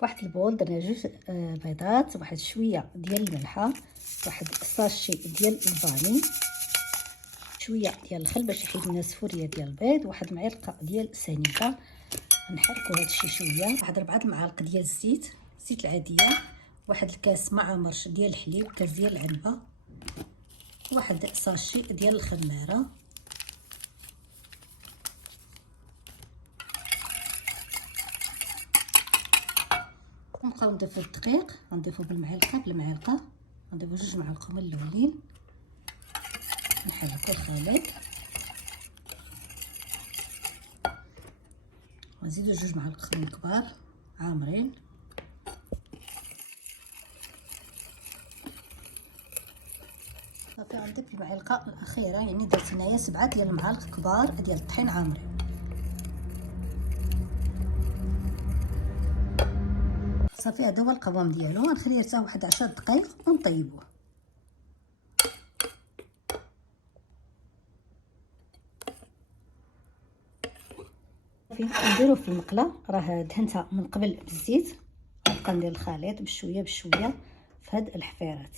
فواحد البول درنا جوج بيضات، واحد شويه ديال الملحه، واحد ساشي ديال الفاني، شويه ديال الخل باش يحيد لنا السفوريه ديال البيض، واحد معلقه ديال السنيده. نحركوا هادشي شويه، واحد 4 المعالق ديال الزيت العاديه، واحد الكاس مع مرش ديال الحليب، كاس ديال العنبه، واحد ساشي ديال الخماره. نبقاو نضيفو الدقيق، غنضيفو بالمعلقه، غنضيفو 2 معالق هما الاولين، نحركو الخليط، ونزيدو 2 معالق اخرين كبار عامرين، صافي غنضيف المعلقه الاخيره، يعني درت هنايا 7 ديال المعالق كبار ديال الطحين عامرين. صافي هذا هو القوام ديالو، غنخليه يرتاح واحد 10 دقائق ونطيبوه. نديروه في المقله، راه دهنتها من قبل بالزيت، غنبقى ندير الخليط بشويه بشويه في هاد الحفيرات.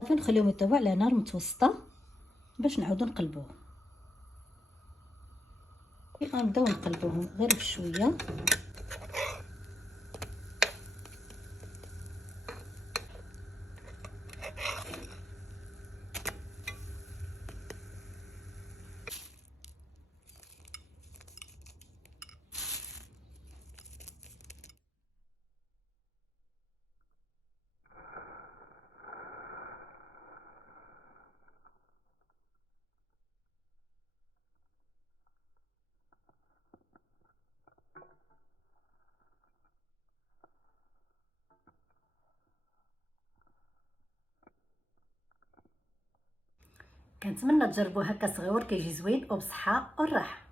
صافي نخليهم يطيبوا على نار متوسطه باش نعاودو نقلبوه. غنبداو نقلبوهم غير بشويه. كنتمنى تجربوه هكا صغيور، كيجي زوين وبصحه والراحه.